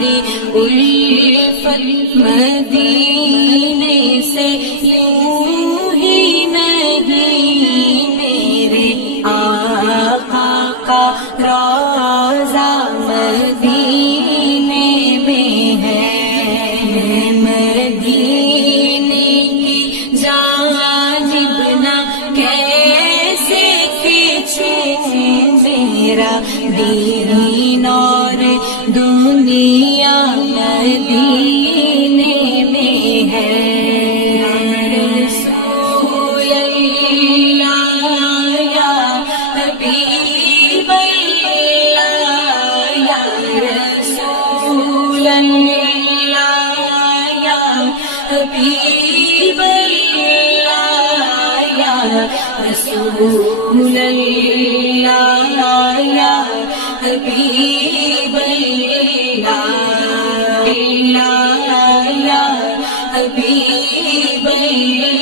میری الفت مدینے سے یوں ہی نہیں، میرے آقا کا روضہ مدینے میں ہے۔ میں مدینے کی جانب نہ کیسے کھینچوں، میرا دین اور دنیا مدینے میں ہے۔ رسول اللہ یا حبیب اللہ، یا رسول اللہ یا حبیب اللہ، یا رسول اللہ یا حبیب اللہ، یا حبیب اللہ۔